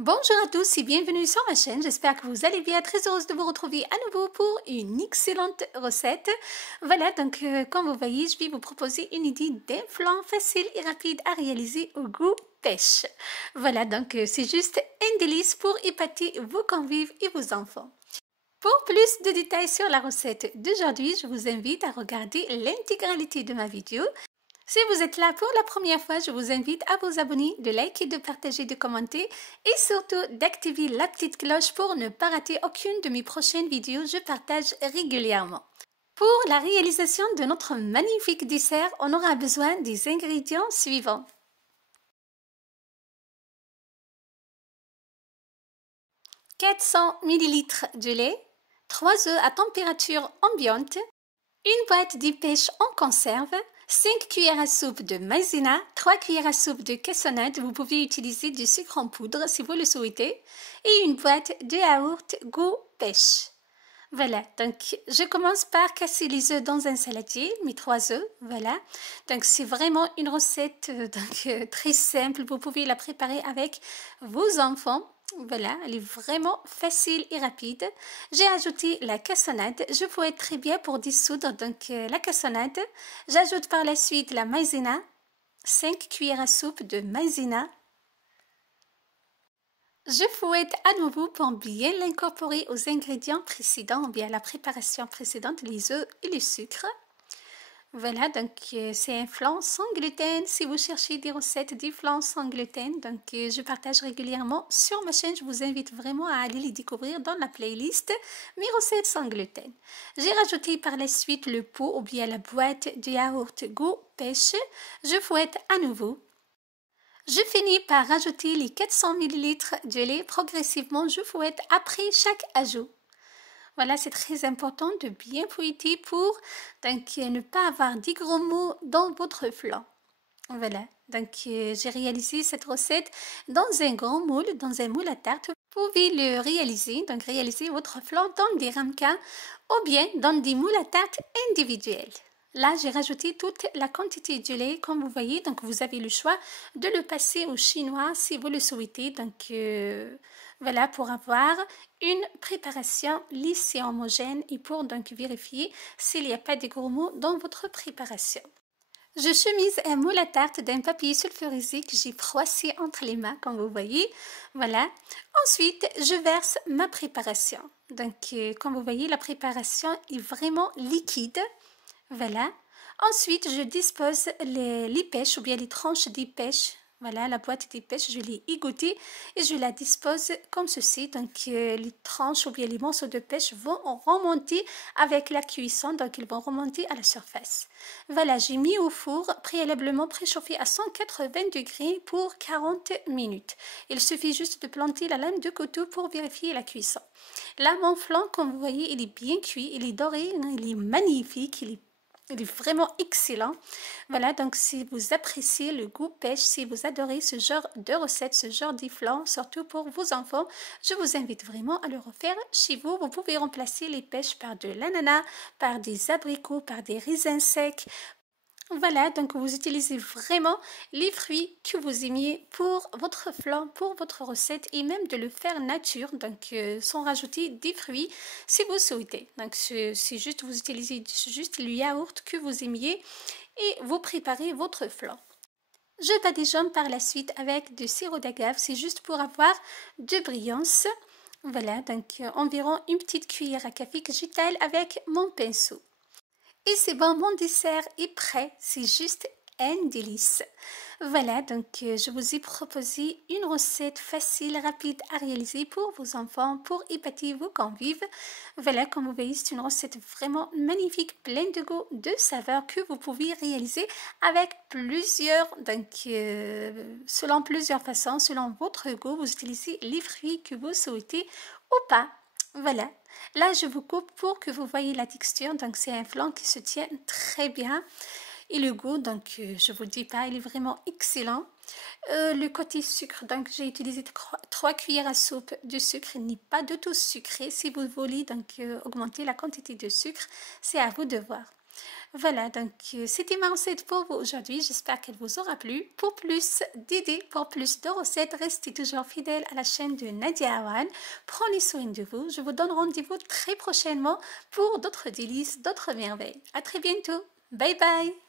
Bonjour à tous et bienvenue sur ma chaîne, j'espère que vous allez bien, très heureuse de vous retrouver à nouveau pour une excellente recette. Voilà, donc comme vous voyez, je vais vous proposer une idée d'un flan facile et rapide à réaliser au goût pêche. Voilà, donc c'est juste un délice pour épater vos convives et vos enfants. Pour plus de détails sur la recette d'aujourd'hui, je vous invite à regarder l'intégralité de ma vidéo. Si vous êtes là pour la première fois, je vous invite à vous abonner, de liker, de partager, de commenter et surtout d'activer la petite cloche pour ne pas rater aucune de mes prochaines vidéos. Je partage régulièrement. Pour la réalisation de notre magnifique dessert, on aura besoin des ingrédients suivants. 400 ml de lait, 3 œufs à température ambiante, une boîte de pêche en conserve, 5 cuillères à soupe de maïzena, 3 cuillères à soupe de cassonade, vous pouvez utiliser du sucre en poudre si vous le souhaitez, et une boîte de yaourt goût pêche. Voilà, donc je commence par casser les œufs dans un saladier, mes 3 œufs, voilà. Donc c'est vraiment une recette très simple, vous pouvez la préparer avec vos enfants. Voilà, elle est vraiment facile et rapide. J'ai ajouté la cassonade. Je fouette très bien pour dissoudre la cassonade. J'ajoute par la suite la maïzena, 5 cuillères à soupe de maïzena. Je fouette à nouveau pour bien l'incorporer aux ingrédients précédents ou bien à la préparation précédente, les œufs et le sucre. Voilà, donc c'est un flan sans gluten. Si vous cherchez des recettes de flan sans gluten, donc je partage régulièrement sur ma chaîne. Je vous invite vraiment à aller les découvrir dans la playlist mes recettes sans gluten. J'ai rajouté par la suite le pot ou bien la boîte de yaourt goût pêche. Je fouette à nouveau. Je finis par rajouter les 400 ml de lait progressivement. Je fouette après chaque ajout. Voilà, c'est très important de bien fouetter pour ne pas avoir des gros mots dans votre flan. Voilà, donc j'ai réalisé cette recette dans un grand moule, dans un moule à tarte. Vous pouvez le réaliser, donc réaliser votre flan dans des ramequins ou bien dans des moules à tarte individuels. Là, j'ai rajouté toute la quantité de lait, comme vous voyez, donc vous avez le choix de le passer au chinois si vous le souhaitez. Donc voilà, pour avoir une préparation lisse et homogène et pour donc vérifier s'il n'y a pas de gros mots dans votre préparation. Je chemise un moule à tarte d'un papier sulfurisé que j'ai froissé entre les mains, comme vous voyez. Voilà. Ensuite, je verse ma préparation. Donc, comme vous voyez, la préparation est vraiment liquide. Voilà. Ensuite, je dispose les pêches ou bien les tranches des pêches. Voilà, la boîte des pêches, je l'ai égouttée et je la dispose comme ceci. Donc, les tranches ou bien les morceaux de pêche vont remonter avec la cuisson. Donc, ils vont remonter à la surface. Voilà, j'ai mis au four préalablement préchauffé à 180 degrés pour 40 minutes. Il suffit juste de planter la lame de couteau pour vérifier la cuisson. Là, mon flan, comme vous voyez, il est bien cuit, il est doré, il est magnifique, il est vraiment excellent. Voilà, donc si vous appréciez le goût pêche, si vous adorez ce genre de recette, ce genre de flan, surtout pour vos enfants, je vous invite vraiment à le refaire chez vous. Vous pouvez remplacer les pêches par de l'ananas, par des abricots, par des raisins secs. Voilà, donc vous utilisez vraiment les fruits que vous aimiez pour votre flan, pour votre recette et même de le faire nature, donc sans rajouter des fruits si vous souhaitez. Donc c'est juste, vous utilisez juste le yaourt que vous aimiez et vous préparez votre flan. Je badigeonne par la suite avec du sirop d'agave, c'est juste pour avoir de brillance. Voilà, donc environ une petite cuillère à café que j'étale avec mon pinceau. Et c'est bon, mon dessert est prêt, c'est juste un délice. Voilà, donc je vous ai proposé une recette facile, rapide à réaliser pour vos enfants, pour épater vos convives. Voilà, comme vous voyez, c'est une recette vraiment magnifique, pleine de goût, de saveurs que vous pouvez réaliser avec plusieurs, selon plusieurs façons, selon votre goût, vous utilisez les fruits que vous souhaitez ou pas. Voilà, là je vous coupe pour que vous voyez la texture, donc c'est un flan qui se tient très bien et le goût, donc je vous dis pas, il est vraiment excellent. Le côté sucre, donc j'ai utilisé 3 cuillères à soupe de sucre, il n'est pas du tout sucré. Si vous voulez donc augmenter la quantité de sucre, c'est à vous de voir. Voilà, donc c'était ma recette pour vous aujourd'hui. J'espère qu'elle vous aura plu. Pour plus d'idées, pour plus de recettes, restez toujours fidèles à la chaîne de Nadia Awan. Prenez soin de vous. Je vous donne rendez-vous très prochainement pour d'autres délices, d'autres merveilles. À très bientôt. Bye bye.